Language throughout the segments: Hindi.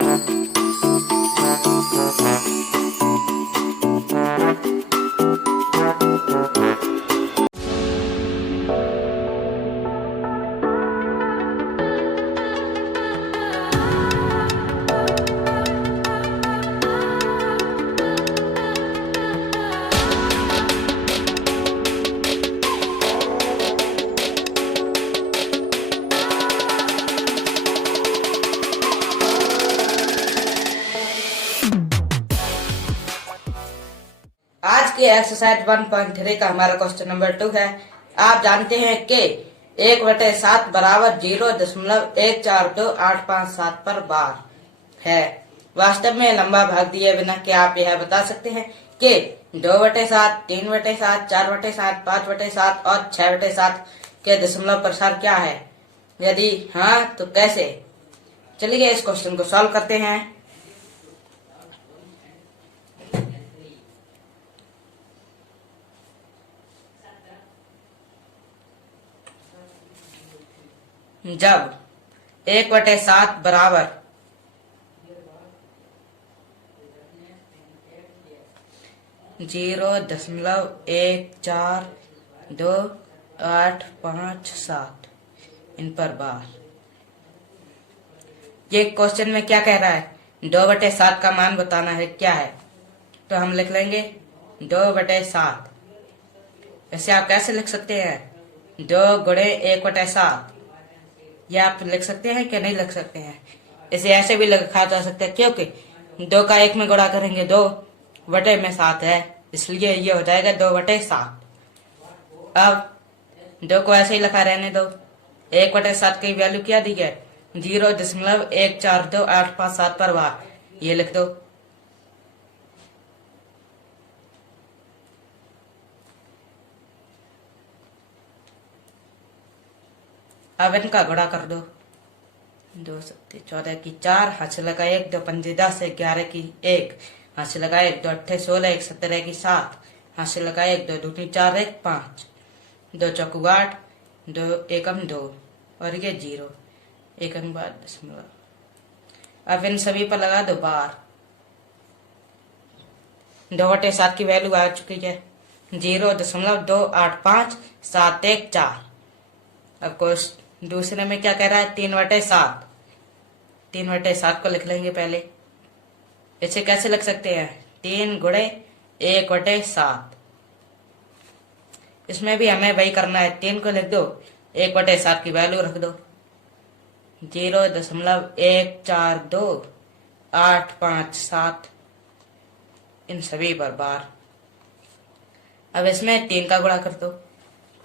आज की एक्सरसाइज 1.3 का हमारा क्वेश्चन नंबर 2 है। आप जानते हैं कि 1/7 बराबर 0.142857 पर बार है। वास्तव में लंबा भाग दिए बिना क्या आप यह बता सकते हैं कि 2/7, 3/7, 4/7, 5/7 और 6/7 के दशमलव प्रसार क्या है? यदि हाँ तो कैसे? चलिए इस क्वेश्चन को सॉल्व करते हैं। जब 1/7 बराबर 0.142857 इन पर बार। ये क्वेश्चन में क्या कह रहा है? 2/7 का मान बताना है। क्या है? तो हम लिख लेंगे 2/7। इसे आप कैसे लिख सकते हैं? 2 गुणे 1/7। या आप लिख सकते हैं कि नहीं लिख सकते हैं? इसे ऐसे भी लिखा जा सकता है क्योंकि 2 का 1 में गुणा करेंगे 2/7 है, इसलिए ये हो जाएगा 2/7। अब 2 को ऐसे ही लिखा रहने दो। 1/7 की वैल्यू क्या दी है? 0.142857 पर बार। ये लिख दो। अब इनका गुणा कर दो। 2 7 14 की 4, हाथ से लगा 1, 2 5 10, 11 की 1, हाथ से लगा 1, 2 8 16, 1 17 की 7, हाथ से लगा 1, 2 2 4 1 5, 2 चौकू 8, 2 एकम 2 और ये 0 एकम बाद दशमलव। अब इन सभी पर लगा दो बार। 2/7 की वैल्यू आ चुकी है 0.285714। अब क्वेश्चन दूसरे में क्या कह रहा है? 3/7। 3/7 को लिख लेंगे पहले। इसे कैसे लिख सकते हैं? 3 गुणे 1/7। इसमें भी हमें वही करना है। 3 को लिख दो, 1/7 की वैल्यू रख दो 0.142857 इन सभी पर बार। अब इसमें 3 का गुणा कर दो।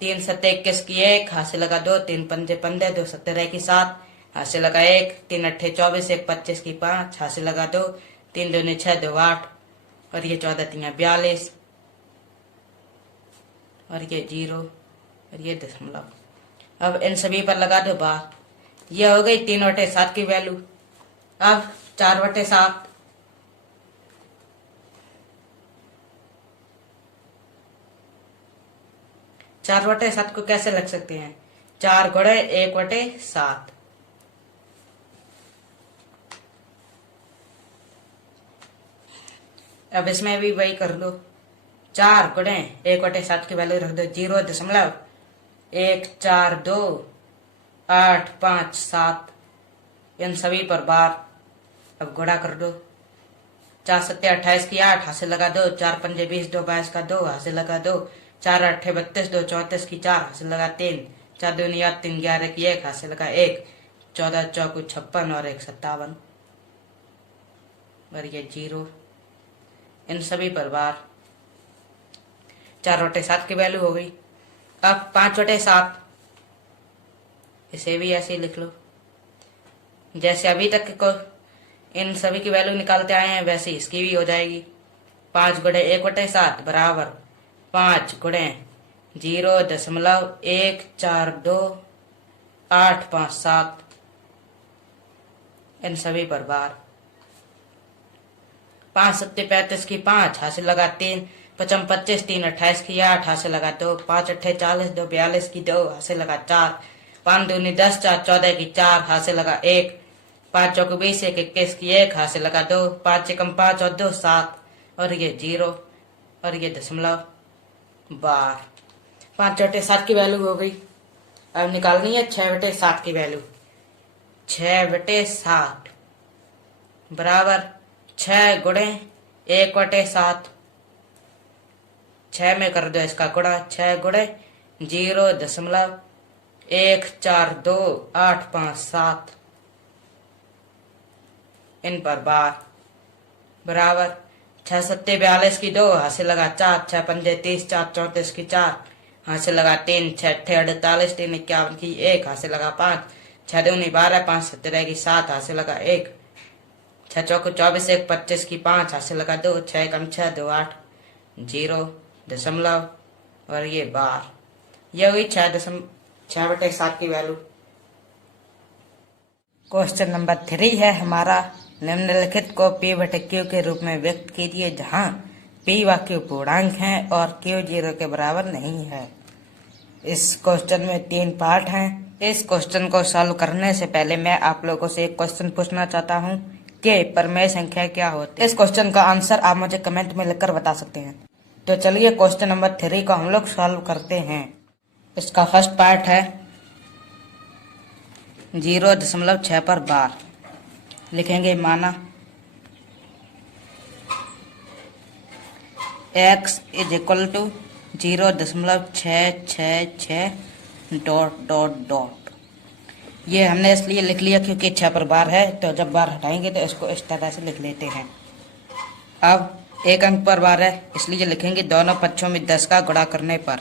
3 7 21 की 1, हाथ से लगा 2, 3 5 15, 2 17 की 7, हाथ से लगा 1, 3 8 24, 1 25 की 5, हाथ से लगा 2, 3 2 6 2 8 और ये 14 3 42 और ये 0 और ये दशमलव। अब इन सभी पर लगा दो बार। ये हो गई 3/7 की वैल्यू। अब 4/7। 4/7 को कैसे लिख सकते हैं? 4 गुणे 1/7। अब इसमें भी वही कर दो। 4 गुणे 1/7 की वैल्यू रख दो 0.142857 इन सभी पर बार। अब गुणा कर दो। 4 7 28 की 8, हाथ से लगा 2, 4 5 20, 2 22 का 2, हाथ से लगा 2, 4 8 32, 2 34 की 4, हाथ से लगा 3, 4 2 9 3 11 की 1, हाथ से लगा 1, 14 चौकू 56 और 1 57 और ये 0 इन सभी पर बार। 4/7 की वैल्यू हो गई। अब 5/7 इसे भी ऐसे ही लिख लो जैसे अभी तक को इन सभी की वैल्यू निकालते आए हैं, वैसे इसकी भी हो जाएगी। 5 गुणे 1/7 बराबर 5 गुणे 0.142857 इन सभी पर बार। 5 7 35 की 5, हाथ से लगा 3, 5 25, 3 28 की 8, हाथ से लगा 2, 5 8 40, 2 42 की 2, हाथ से लगा 4, 5 2 10, 4 14 की 4, हाथ से लगा 1, पाँच चौको 20, एक 21 की 1, हाथ से लगा 2, 5 एकम 5 और 2 7, और ये 0 और ये दशमलव बार। 5 बटे 7 की वैल्यू हो गई। अब निकालनी है 6 बटे 7 की वैल्यू। 6 बटे 7 बराबर 6 गुणे 1 बटे 7। 6 में कर दो इसका गुणा। 6 गुणे 0.142857 इन पर बार बराबर 6 सत्ते 42 की 2, हाथ से लगा 4, 6 पंजे 30, 4 34 की 4, हाथ से लगा 3, 6 अट्ठे 48, 3 51 की 1, हाथ से लगा 5, 6 दूनी 12, 5 सत्ते रहेगी 7, हाथ से लगा 1, 6 चौको 24, 1 25 की 5, हाथ से लगा 2, 6 एकम 6, 2 8, 0 दशमलव और ये बार। यह हुई 6 बटे 7 की वैल्यू। क्वेश्चन नंबर 3 है हमारा। निम्नलिखित को P बटे Q के रूप में व्यक्त कीजिए जहां P व Q पूर्णांक हैं और Q 0 के बराबर नहीं है। इस क्वेश्चन में 3 पार्ट हैं। इस क्वेश्चन को सॉल्व करने से पहले मैं आप लोगों से एक क्वेश्चन पूछना चाहता हूं कि प्रमेय संख्या क्या होती है। इस क्वेश्चन का आंसर आप मुझे कमेंट में लिखकर बता सकते हैं। तो चलिए क्वेश्चन नंबर 3 को हम लोग सॉल्व करते हैं। इसका फर्स्ट पार्ट है 0.6 पर बार। लिखेंगे माना x is equal to 0.666 dot dot dot. ये हमने इसलिए लिख लिया क्योंकि 6 पर बार है, तो जब बार हटाएंगे तो इसको इस तरह से लिख लेते हैं। अब 1 अंक पर बार है इसलिए लिखेंगे दोनों पक्षों में 10 का गुणा करने पर।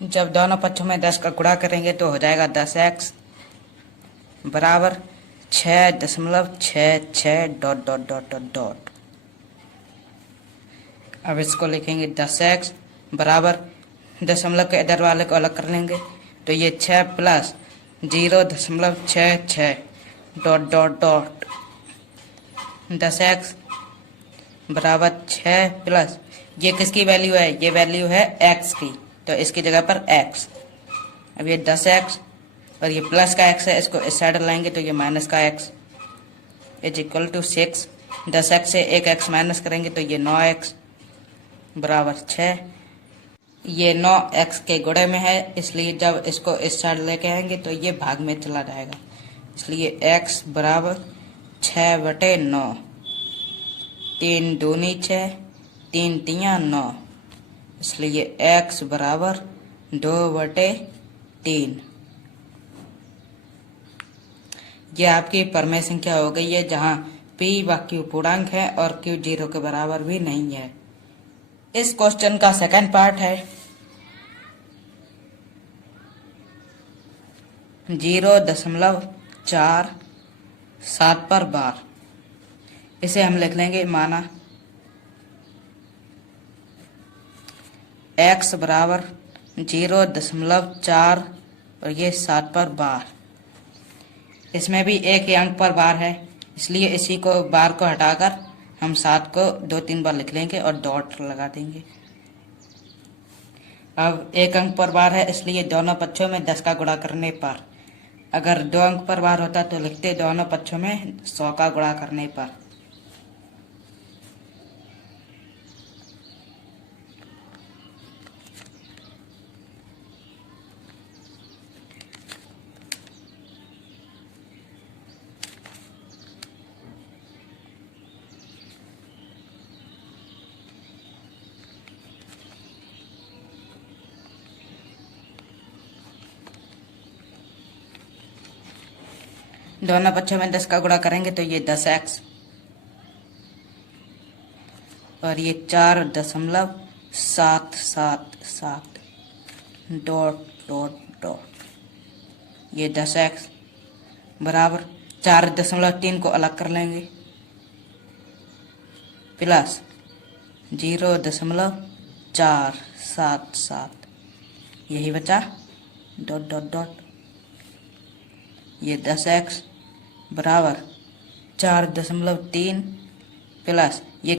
जब दोनों पक्षों में 10 का गुणा करेंगे तो हो जाएगा 10x बराबर 6.66 dot dot dot dot dot. अब इसको लिखेंगे 10x बराबर दशमलव के इधर वाले को अलग कर लेंगे तो ये 6 plus 0.66 dot dot dot 10x बराबर 6 प्लस ये किसकी वैल्यू है, ये वैल्यू है x की, तो इसकी जगह पर x। अब ये 10x और ये प्लस का x है, इसको इस साइड लाएंगे तो ये माइनस का x is equal to 6। 10x से एक x माइनस करेंगे तो ये 9x बराबर 6। ये 9x के गुणे में है इसलिए जब इसको इस साइड लेके आएंगे तो ये भाग में चला जाएगा, इसलिए x बराबर 6/9। 3 दूनी 6, 3 तियां 9, इसलिए x बराबर 2/3। यह आपकी प्रमेय संख्या हो गई है जहां P व Q पूर्णांक है और Q 0 के बराबर भी नहीं है। इस क्वेश्चन का सेकंड पार्ट है 0.47 पर बार। इसे हम लिख लेंगे माना x बराबर 0.4 और ये 7 पर बार। इसमें भी एक ही अंक पर बार है इसलिए इसी को बार को हटाकर हम 7 को 2-3 बार लिख लेंगे और डॉट लगा देंगे। अब एक अंक पर बार है इसलिए दोनों पक्षों में 10 का गुणा करने पर। अगर 2 अंक पर बार होता तो लिखते दोनों पक्षों में 100 का गुणा करने पर। दोनों पक्षों में 10 का गुणा करेंगे तो ये 10x और ये 4.777 डॉट डॉट डॉट ये 10x बराबर 4.3 को अलग कर लेंगे प्लस 4 7 7 यही बचा डॉट डॉट डॉट। ये 10x बराबर 4.3 प्लस ये,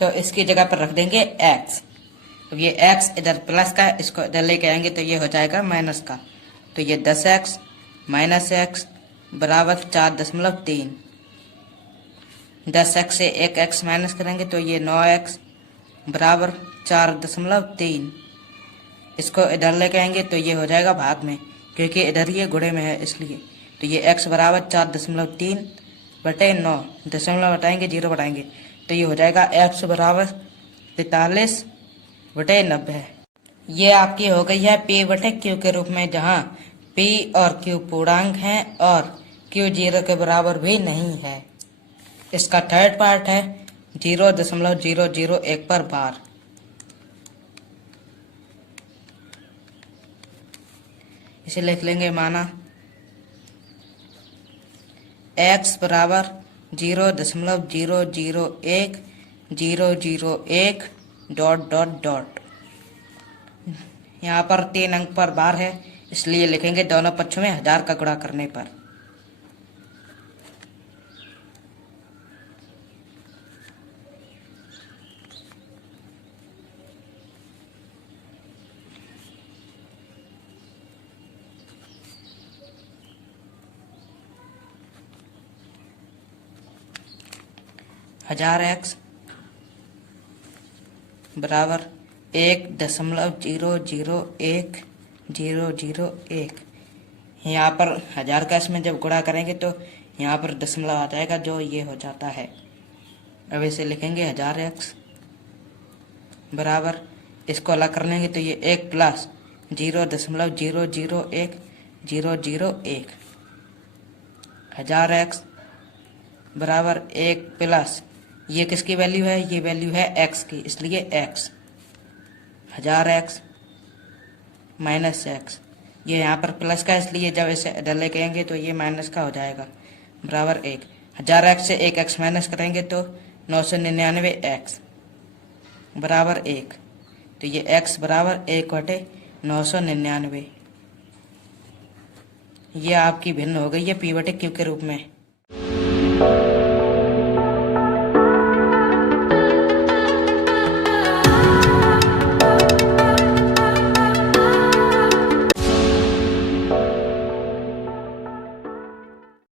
तो इसकी जगह पर रख देंगे x। अब ये x इधर प्लस का है, इसको इधर लेके आएंगे तो ये हो जाएगा माइनस का। तो ये 10x माइनस x बराबर 4.3। 10x से एक x माइनस करेंगे तो ये 9x बराबर 4.3। इसको इधर लेके आएंगे तो ये हो जाएगा भाग में, क्योंकि इधर ये गुणे में है इसलिए। तो ये x बराबर 4.3 बटे 9, दशमलव हटाएंगे 0 बढ़ाएंगे तो ये हो जाएगा x बराबर 43 बटे 90। ये आपकी हो गई है p बटे q के रूप में, जहाँ p और q पूर्णांक हैं और q 0 के बराबर भी नहीं है। इसका थर्ड पार्ट है 0.001 पर बार। इसे लिख लेंगे माना x बराबर 0.001 डॉट डॉट डॉट। यहाँ पर 3 अंक पर बार है, इसलिए लिखेंगे दोनों पक्षों में 1000 का गुणा करने पर। हजार x बराबर 1.001 यहाँ पर 1000 का इसमें जब गुणा करेंगे तो यहाँ पर दशमलव आ जाएगा, जो ये हो जाता है। अब इसे लिखेंगे 1000x बराबर, इसको अलग कर लेंगे तो ये 1 प्लस 0.001 1000x बराबर 1 प्लस, ये किसकी वैल्यू है, ये वैल्यू है x की, इसलिए x 1000x माइनस x, ये यहाँ पर प्लस का इसलिए जब इसे इधर लेके आएंगे तो ये माइनस का हो जाएगा बराबर 1। 1000x से 1x माइनस करेंगे तो 999x बराबर 1। तो ये x बराबर 1 बटे 999। ये आपकी भिन्न हो गई है p बटे q के रूप में।